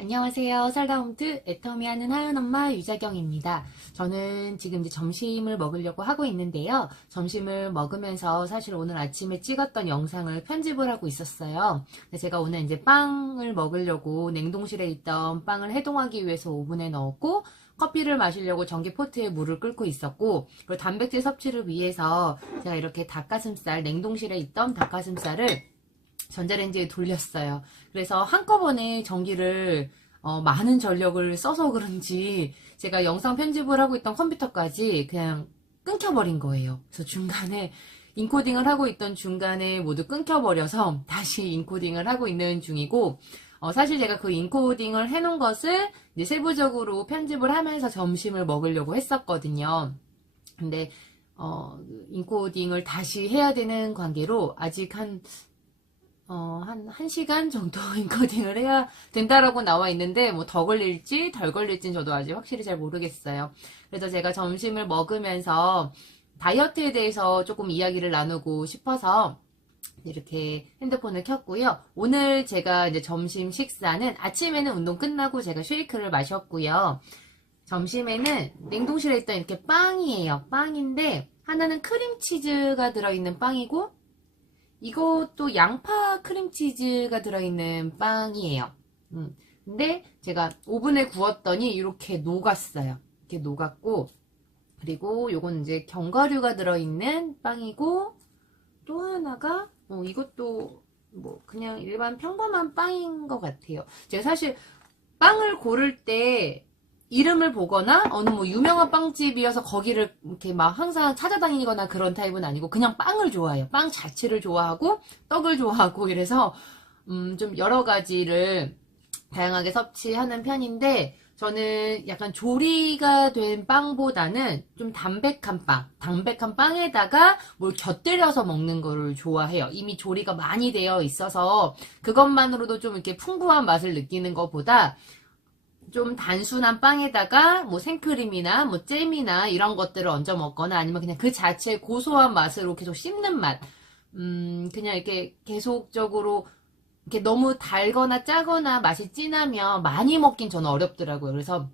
안녕하세요. 살다홈트 애터미 하는 하연 엄마 유자경입니다. 저는 지금 이제 점심을 먹으려고 하고 있는데요. 점심을 먹으면서 사실 오늘 아침에 찍었던 영상을 편집을 하고 있었어요. 제가 오늘 이제 빵을 먹으려고 냉동실에 있던 빵을 해동하기 위해서 오븐에 넣었고 커피를 마시려고 전기 포트에 물을 끓고 있었고 그리고 단백질 섭취를 위해서 제가 이렇게 닭가슴살 냉동실에 있던 닭가슴살을 전자레인지에 돌렸어요. 그래서 한꺼번에 전기를 어, 많은 전력을 써서 그런지 제가 영상 편집을 하고 있던 컴퓨터까지 그냥 끊겨버린 거예요. 그래서 중간에 인코딩을 하고 있던 중간에 모두 끊겨버려서 다시 인코딩을 하고 있는 중이고 어, 사실 제가 그 인코딩을 해놓은 것을 이제 세부적으로 편집을 하면서 점심을 먹으려고 했었거든요. 근데 어, 인코딩을 다시 해야 되는 관계로 아직 한 어, 한, 한 시간 정도 인코딩을 해야 된다라고 나와 있는데, 뭐 더 걸릴지 덜 걸릴지는 저도 아직 확실히 잘 모르겠어요. 그래서 제가 점심을 먹으면서 다이어트에 대해서 조금 이야기를 나누고 싶어서 이렇게 핸드폰을 켰고요. 오늘 제가 이제 점심 식사는 아침에는 운동 끝나고 제가 쉐이크를 마셨고요. 점심에는 냉동실에 있던 이렇게 빵이에요. 빵인데, 하나는 크림치즈가 들어있는 빵이고, 이것도 양파 크림치즈가 들어있는 빵이에요. 음, 근데 제가 오븐에 구웠더니 이렇게 녹았어요. 이렇게 녹았고, 그리고 요건 이제 견과류가 들어있는 빵이고, 또 하나가, 어, 이것도 뭐 그냥 일반 평범한 빵인 것 같아요. 제가 사실 빵을 고를 때 이름을 보거나 어느 뭐 유명한 빵집이어서 거기를 이렇게 막 항상 찾아다니거나 그런 타입은 아니고 그냥 빵을 좋아해요. 빵 자체를 좋아하고 떡을 좋아하고 이래서 음 좀 여러 가지를 다양하게 섭취하는 편인데 저는 약간 조리가 된 빵보다는 좀 담백한 빵, 담백한 빵에다가 뭘 곁들여서 먹는 거를 좋아해요. 이미 조리가 많이 되어 있어서 그것만으로도 좀 이렇게 풍부한 맛을 느끼는 것보다 좀 단순한 빵에다가 뭐 생크림이나 뭐 잼이나 이런 것들을 얹어 먹거나 아니면 그냥 그 자체의 고소한 맛으로 계속 씹는 맛. 음, 그냥 이렇게 계속적으로 이렇게 너무 달거나 짜거나 맛이 진하면 많이 먹긴 저는 어렵더라고요. 그래서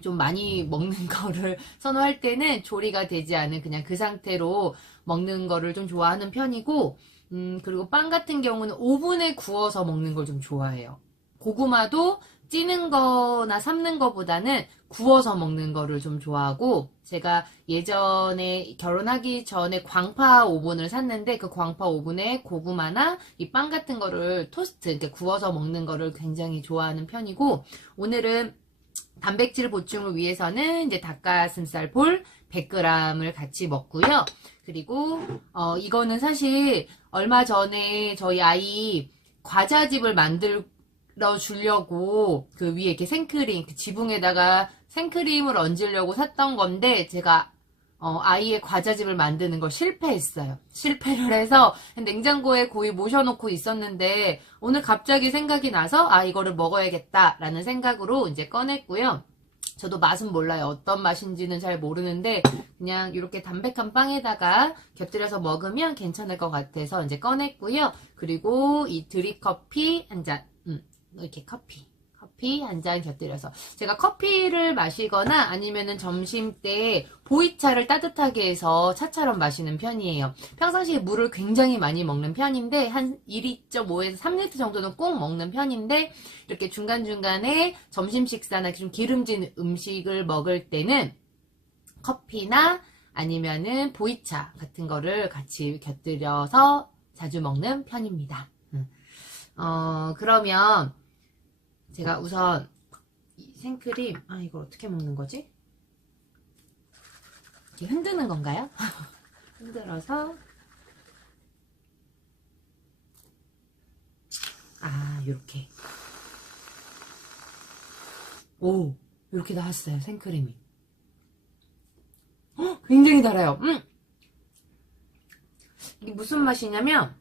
좀 많이 먹는 거를 선호할 때는 조리가 되지 않은 그냥 그 상태로 먹는 거를 좀 좋아하는 편이고, 음, 그리고 빵 같은 경우는 오븐에 구워서 먹는 걸 좀 좋아해요. 고구마도 찌는 거나 삶는 거보다는 구워서 먹는 거를 좀 좋아하고 제가 예전에 결혼하기 전에 광파 오븐을 샀는데 그 광파 오븐에 고구마나 이 빵 같은 거를 토스트 이렇게 구워서 먹는 거를 굉장히 좋아하는 편이고 오늘은 단백질 보충을 위해서는 이제 닭가슴살 볼 100g을 같이 먹고요. 그리고 어 이거는 사실 얼마 전에 저희 아이 과자집을 만들 러 주려고 그 위에 이렇게 생크림 그 지붕에다가 생크림을 얹으려고 샀던 건데 제가 어, 아이의 과자집을 만드는 걸 실패했어요. 실패를 해서 냉장고에 거의 모셔놓고 있었는데 오늘 갑자기 생각이 나서 아 이거를 먹어야겠다라는 생각으로 이제 꺼냈고요. 저도 맛은 몰라요. 어떤 맛인지는 잘 모르는데 그냥 이렇게 담백한 빵에다가 곁들여서 먹으면 괜찮을 것 같아서 이제 꺼냈고요. 그리고 이 드립커피 한 잔. 음, 이렇게 커피. 커피 한 잔 곁들여서 제가 커피를 마시거나 아니면은 점심 때 보이차를 따뜻하게 해서 차처럼 마시는 편이에요. 평상시에 물을 굉장히 많이 먹는 편인데 한 2.5에서 3리터 정도는 꼭 먹는 편인데 이렇게 중간중간에 점심 식사나 좀 기름진 음식을 먹을 때는 커피나 아니면은 보이차 같은 거를 같이 곁들여서 자주 먹는 편입니다. 음. 어, 그러면 제가 우선 이 생크림, 아, 이걸 어떻게 먹는 거지? 이렇게 흔드는 건가요? 흔들어서. 아, 요렇게. 오, 이렇게 나왔어요, 생크림이. 헉, 굉장히 달아요. 음! 이게 무슨 맛이냐면,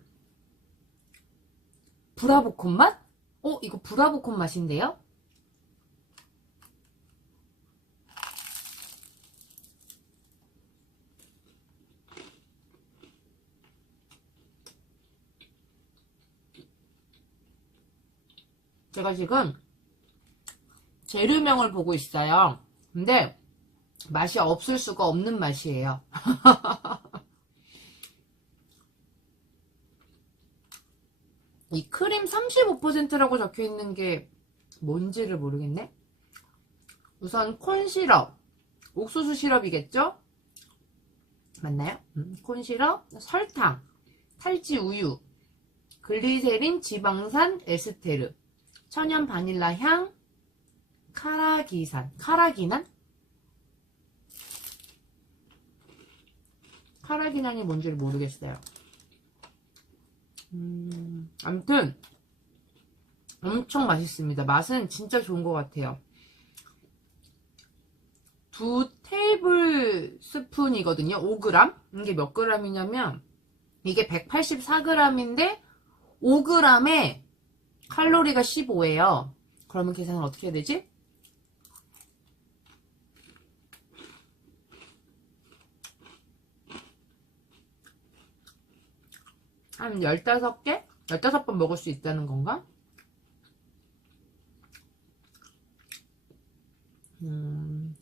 브라보콘 맛? 어, 이거 브라보콘 맛인데요? 제가 지금 재료명을 보고 있어요. 근데 맛이 없을 수가 없는 맛이에요. 이 크림 35%라고 적혀 있는 게 뭔지를 모르겠네. 우선 콘 시럽, 옥수수 시럽이겠죠? 맞나요? 음, 콘 시럽, 설탕, 탈지 우유, 글리세린, 지방산, 에스테르, 천연 바닐라 향, 카라기산, 카라기난? 카라기난이 뭔지를 모르겠어요. 음, 아무튼 엄청 맛있습니다. 맛은 진짜 좋은 것 같아요. 두 테이블 스푼이거든요. 5g? 이게 몇 g이냐면 이게 184g인데 5g에 칼로리가 15예요. 그러면 계산을 어떻게 해야 되지? 한 15개? 15번 먹을 수 있다는 건가? 음,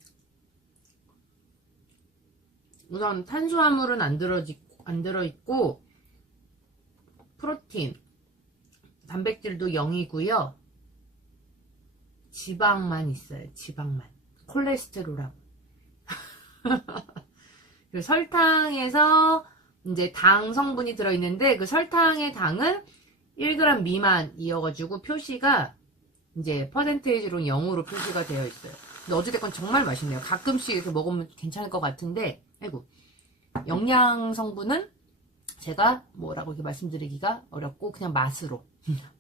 우선 탄수화물은 안, 들어지, 안 들어있고 프로틴, 단백질도 0이고요. 지방만 있어요. 지방만. 콜레스테롤하고. 그리고 설탕에서 이제 당 성분이 들어있는데 그 설탕의 당은 1g 미만이어가지고 표시가 이제 퍼센테이지로 0으로 표시가 되어 있어요. 근데 어찌됐건 정말 맛있네요. 가끔씩 이렇게 먹으면 괜찮을 것 같은데, 아이고. 영양 성분은 제가 뭐라고 이렇게 말씀드리기가 어렵고, 그냥 맛으로.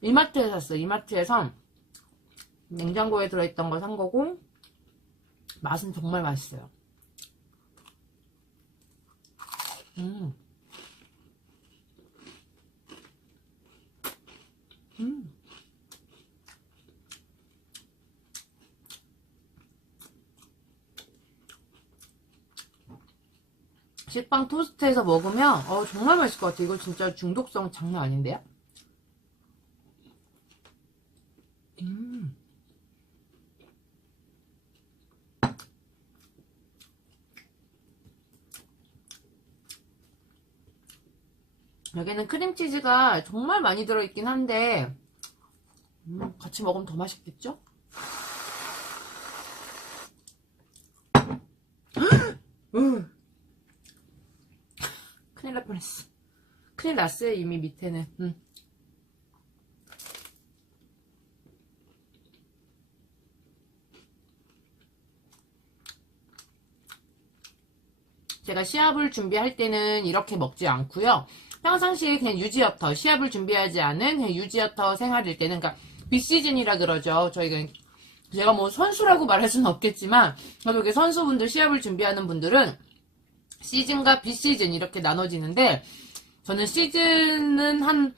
이마트에서 샀어요. 이마트에서 냉장고에 들어있던 거산 거고, 맛은 정말 맛있어요. 음. 음. 식빵 토스트해서 먹으면 어, 정말 맛있을 것 같아요. 이거 진짜 중독성 장난 아닌데요? 음. 여기는 크림치즈가 정말 많이 들어있긴 한데 음, 같이 먹으면 더 맛있겠죠? 음. 큰일 날 뻔했어. 큰일 났어요, 이미 밑에는. 음. 제가 시합을 준비할 때는 이렇게 먹지 않고요. 평상시에 그냥 유지어터, 시합을 준비하지 않은 유지어터 생활일 때는, 그러니까 비시즌이라 그러죠. 저희가 제가 뭐 선수라고 말할 수는 없겠지만, 이렇게 선수분들 시합을 준비하는 분들은 시즌과 비시즌 이렇게 나눠지는데, 저는 시즌은 한,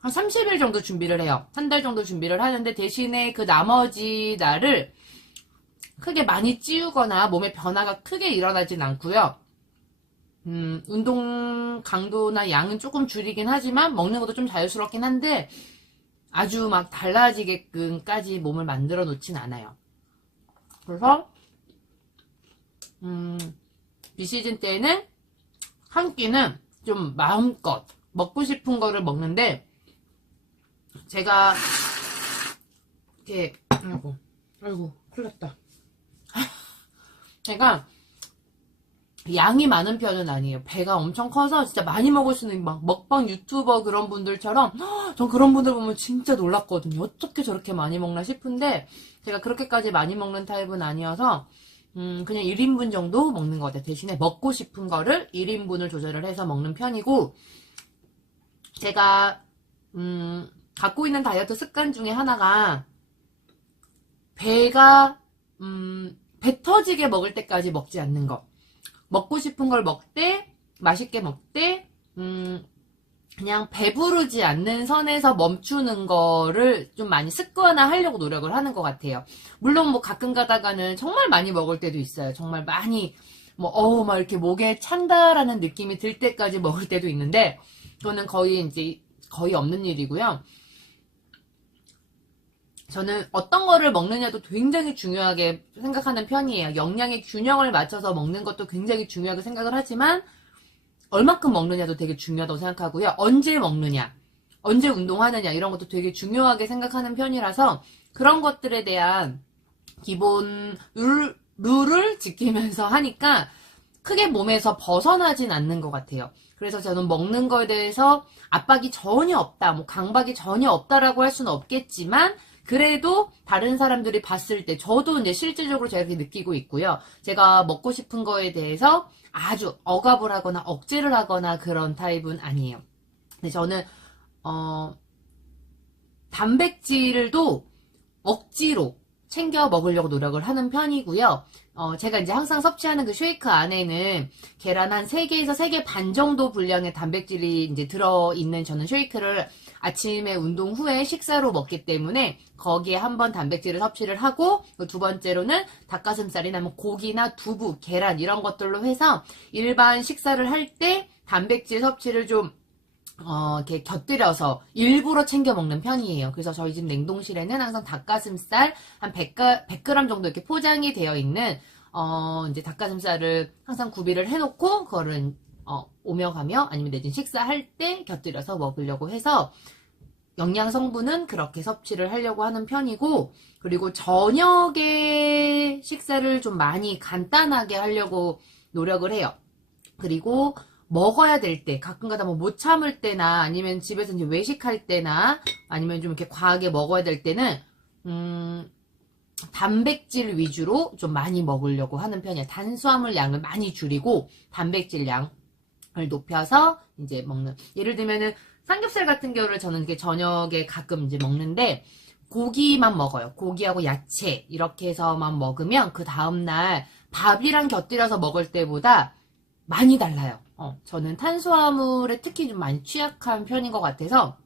한 30일 정도 준비를 해요. 한 달 정도 준비를 하는데, 대신에 그 나머지 날을 크게 많이 찌우거나 몸에 변화가 크게 일어나진 않고요. 음, 운동 강도나 양은 조금 줄이긴 하지만 먹는 것도 좀 자유스럽긴 한데 아주 막 달라지게끔까지 몸을 만들어 놓진 않아요. 그래서 음, 비시즌 때는 한 끼는 좀 마음껏 먹고 싶은 거를 먹는데 제가 이렇게 아이고 아이고 큰일 났다. 제가 양이 많은 편은 아니에요. 배가 엄청 커서 진짜 많이 먹을 수 있는 막 먹방 유튜버 그런 분들처럼 전 그런 분들 보면 진짜 놀랐거든요. 어떻게 저렇게 많이 먹나 싶은데 제가 그렇게까지 많이 먹는 타입은 아니어서 음 그냥 1인분 정도 먹는 것 같아요. 대신에 먹고 싶은 거를 1인분을 조절을 해서 먹는 편이고 제가 음 갖고 있는 다이어트 습관 중에 하나가 배가 음, 배 터지게 먹을 때까지 먹지 않는 거. 먹고 싶은 걸 먹되, 맛있게 먹되, 음, 그냥 배부르지 않는 선에서 멈추는 거를 좀 많이 습관화 하려고 노력을 하는 것 같아요. 물론 뭐 가끔 가다가는 정말 많이 먹을 때도 있어요. 정말 많이 뭐, 어우, 막 이렇게 목에 찬다라는 느낌이 들 때까지 먹을 때도 있는데, 그거는 거의 이제, 거의 없는 일이고요. 저는 어떤 거를 먹느냐도 굉장히 중요하게 생각하는 편이에요. 영양의 균형을 맞춰서 먹는 것도 굉장히 중요하게 생각을 하지만, 얼마큼 먹느냐도 되게 중요하다고 생각하고요. 언제 먹느냐, 언제 운동하느냐, 이런 것도 되게 중요하게 생각하는 편이라서, 그런 것들에 대한 기본 룰, 룰을 지키면서 하니까 크게 몸에서 벗어나진 않는 것 같아요. 그래서 저는 먹는 거에 대해서 압박이 전혀 없다, 뭐 강박이 전혀 없다라고 할 수는 없겠지만 그래도 다른 사람들이 봤을 때 저도 이제 실질적으로 제가 그렇게 느끼고 있고요. 제가 먹고 싶은 거에 대해서 아주 억압을 하거나 억제를 하거나 그런 타입은 아니에요. 근데 저는 어 단백질도 억지로 챙겨 먹으려고 노력을 하는 편이고요. 어, 제가 이제 항상 섭취하는 그 쉐이크 안에는 계란 한 3개에서 3개 반 정도 분량의 단백질이 이제 들어있는 저는 쉐이크를 아침에 운동 후에 식사로 먹기 때문에 거기에 한 번 단백질을 섭취를 하고 그두 번째로는 닭가슴살이나 뭐 고기나 두부, 계란 이런 것들로 해서 일반 식사를 할 때 단백질 섭취를 좀 어, 이렇게 곁들여서 일부러 챙겨 먹는 편이에요. 그래서 저희 집 냉동실에는 항상 닭가슴살 한 100g, 100g 정도 이렇게 포장이 되어 있는, 어, 이제 닭가슴살을 항상 구비를 해놓고, 그거를, 어, 오며 가며 아니면 내진 식사할 때 곁들여서 먹으려고 해서, 영양 성분은 그렇게 섭취를 하려고 하는 편이고, 그리고 저녁에 식사를 좀 많이 간단하게 하려고 노력을 해요. 그리고 먹어야 될 때, 가끔가다 뭐 못 참을 때나 아니면 집에서 이제 외식할 때나 아니면 좀 이렇게 과하게 먹어야 될 때는, 음, 단백질 위주로 좀 많이 먹으려고 하는 편이에요. 탄수화물 양을 많이 줄이고 단백질 양을 높여서 이제 먹는. 예를 들면은 삼겹살 같은 경우를 저는 이렇게 저녁에 가끔 이제 먹는데 고기만 먹어요. 고기하고 야채 이렇게 해서만 먹으면 그 다음날 밥이랑 곁들여서 먹을 때보다 많이 달라요. 어, 저는 탄수화물에 특히 좀 많이 취약한 편인 것 같아서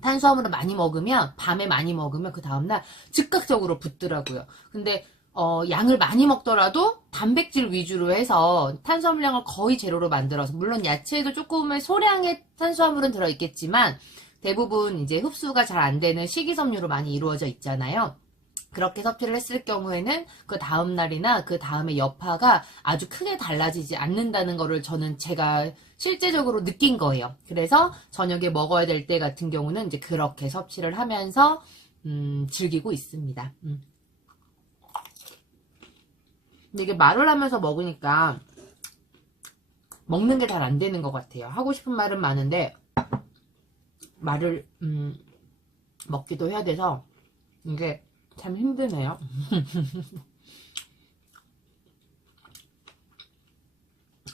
탄수화물을 많이 먹으면 밤에 많이 먹으면 그 다음날 즉각적으로 붓더라고요. 근데 어, 양을 많이 먹더라도 단백질 위주로 해서 탄수화물량을 거의 제로로 만들어서 물론 야채에도 조금의 소량의 탄수화물은 들어있겠지만 대부분 이제 흡수가 잘 안 되는 식이섬유로 많이 이루어져 있잖아요. 그렇게 섭취를 했을 경우에는 그 다음 날이나 그 다음에 여파가 아주 크게 달라지지 않는다는 거를 저는 제가 실제적으로 느낀 거예요. 그래서 저녁에 먹어야 될 때 같은 경우는 이제 그렇게 섭취를 하면서 음, 즐기고 있습니다. 음. 근데 이게 말을 하면서 먹으니까 먹는 게 잘 안 되는 것 같아요. 하고 싶은 말은 많은데 말을 음, 먹기도 해야 돼서 이게 참 힘드네요.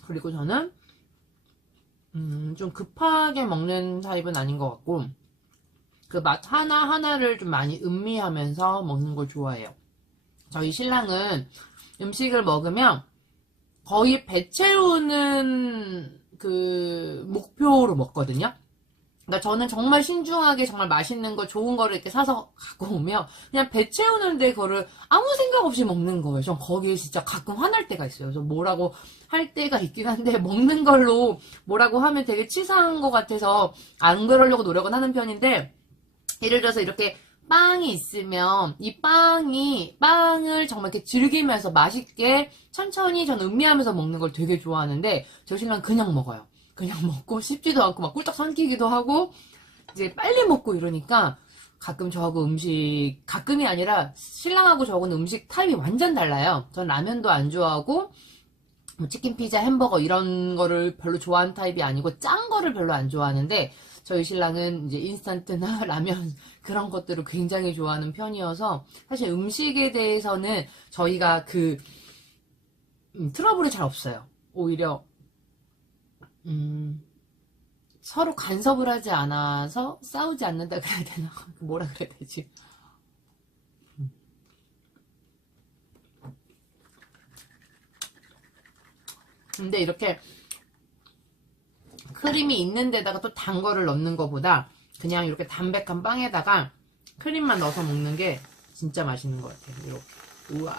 그리고 저는 음, 좀 급하게 먹는 타입은 아닌 것 같고 그 맛 하나 하나를 좀 많이 음미하면서 먹는 걸 좋아해요. 저희 신랑은 음식을 먹으면 거의 배 채우는 그 목표로 먹거든요. 그러니까 저는 정말 신중하게 정말 맛있는 거 좋은 거를 이렇게 사서 갖고 오면 그냥 배 채우는데 그거를 아무 생각 없이 먹는 거예요. 전 거기에 진짜 가끔 화날 때가 있어요. 그래서 뭐라고 할 때가 있긴 한데 먹는 걸로 뭐라고 하면 되게 치사한 것 같아서 안 그러려고 노력은 하는 편인데 예를 들어서 이렇게 빵이 있으면 이 빵이 빵을 정말 이렇게 즐기면서 맛있게 천천히 저는 음미하면서 먹는 걸 되게 좋아하는데 저 신랑 그냥 먹어요. 그냥 먹고 씹지도 않고 막 꿀떡 삼키기도 하고 이제 빨리 먹고 이러니까 가끔 저하고 음식 가끔이 아니라 신랑하고 저하고는 음식 타입이 완전 달라요. 전 라면도 안 좋아하고 뭐 치킨, 피자, 햄버거 이런 거를 별로 좋아하는 타입이 아니고 짠 거를 별로 안 좋아하는데 저희 신랑은 이제 인스턴트나 라면 그런 것들을 굉장히 좋아하는 편이어서 사실 음식에 대해서는 저희가 그 음, 트러블이 잘 없어요. 오히려 음, 서로 간섭을 하지 않아서 싸우지 않는다 그래야 되나? 뭐라 그래야 되지? 음. 근데 이렇게 크림이 있는 데다가 또 단 거를 넣는 것보다 그냥 이렇게 담백한 빵에다가 크림만 넣어서 먹는 게 진짜 맛있는 것 같아요. 이렇게. 우와.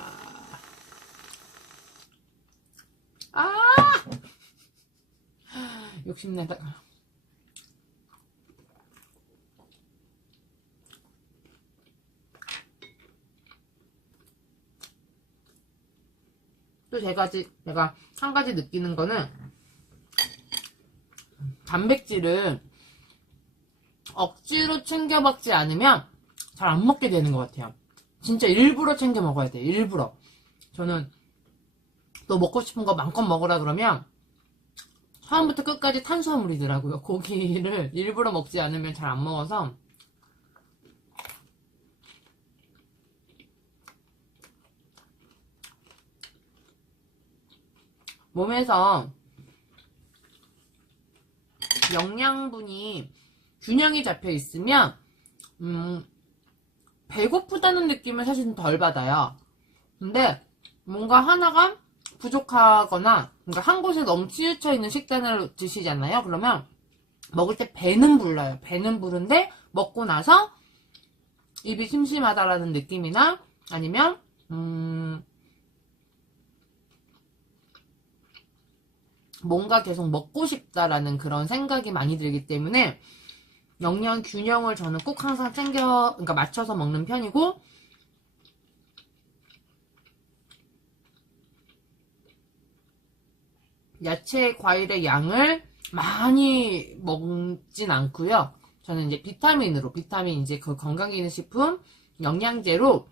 아, 욕심내다. 또 제가, 지- 제가 한 가지 느끼는 거는 단백질을 억지로 챙겨 먹지 않으면 잘 안 먹게 되는 것 같아요. 진짜 일부러 챙겨 먹어야 돼요. 일부러. 저는 또 먹고 싶은 거 마음껏 먹으라 그러면 처음부터 끝까지 탄수화물이더라고요. 고기를 일부러 먹지 않으면 잘 안 먹어서 몸에서 영양분이 균형이 잡혀 있으면 음, 배고프다는 느낌을 사실 덜 받아요. 근데 뭔가 하나가 부족하거나 그러니까 한 곳에 너무 치우쳐 있는 식단을 드시잖아요. 그러면 먹을 때 배는 불러요. 배는 부른데 먹고 나서 입이 심심하다라는 느낌이나 아니면 음, 뭔가 계속 먹고 싶다라는 그런 생각이 많이 들기 때문에 영양 균형을 저는 꼭 항상 챙겨, 그러니까 맞춰서 먹는 편이고, 야채, 과일의 양을 많이 먹진 않고요. 저는 이제 비타민으로, 비타민 이제 그 건강기능식품, 영양제로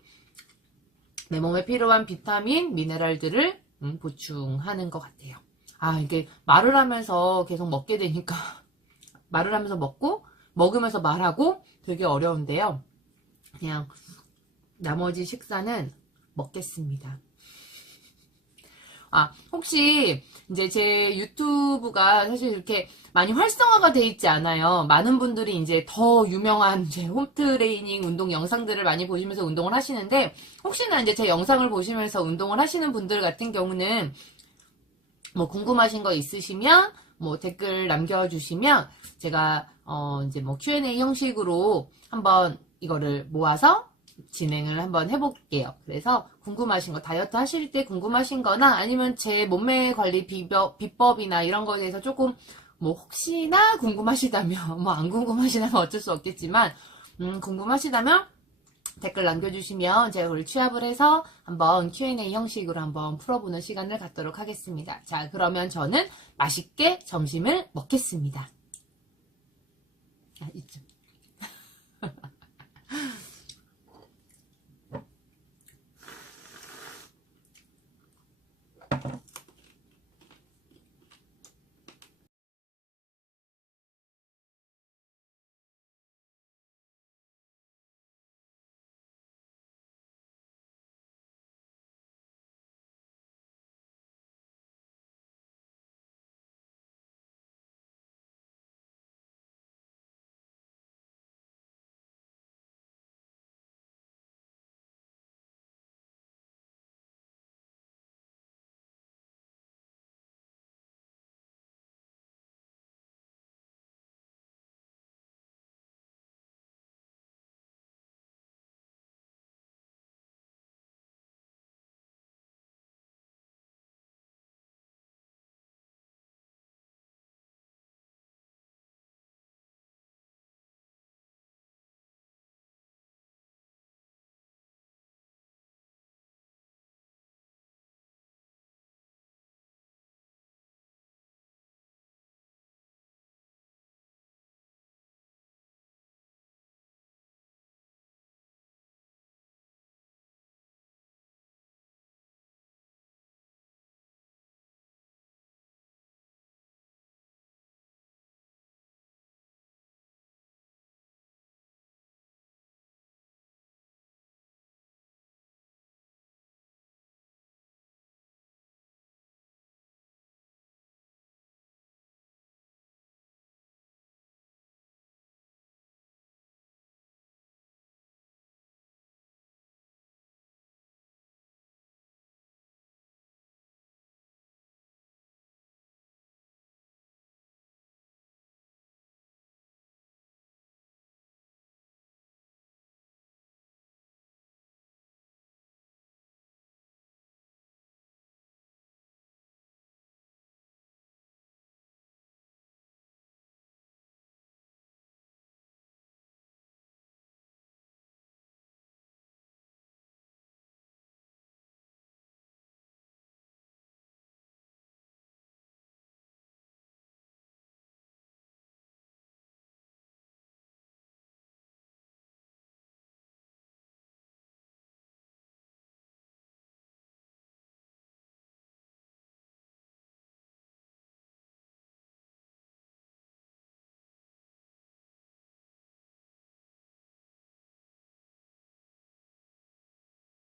내 몸에 필요한 비타민, 미네랄들을 음, 보충하는 것 같아요. 아, 이게 말을 하면서 계속 먹게 되니까, 말을 하면서 먹고, 먹으면서 말하고 되게 어려운데요. 그냥 나머지 식사는 먹겠습니다. 아, 혹시 이제 제 유튜브가 사실 이렇게 많이 활성화가 돼 있지 않아요. 많은 분들이 이제 더 유명한 제 홈트레이닝 운동 영상들을 많이 보시면서 운동을 하시는데 혹시나 이제 제 영상을 보시면서 운동을 하시는 분들 같은 경우는 뭐 궁금하신 거 있으시면 뭐 댓글 남겨주시면 제가 어 이제 뭐 Q&A 형식으로 한번 이거를 모아서 진행을 한번 해볼게요. 그래서 궁금하신 거 다이어트 하실 때 궁금하신 거나 아니면 제 몸매 관리 비법, 비법이나 이런 거에 대해서 조금 뭐 혹시나 궁금하시다면 뭐 안 궁금하시다면 어쩔 수 없겠지만 음 궁금하시다면 댓글 남겨주시면 제가 그걸 취합을 해서 한번 Q&A 형식으로 한번 풀어보는 시간을 갖도록 하겠습니다. 자, 그러면 저는 맛있게 점심을 먹겠습니다. 아, 이쯤.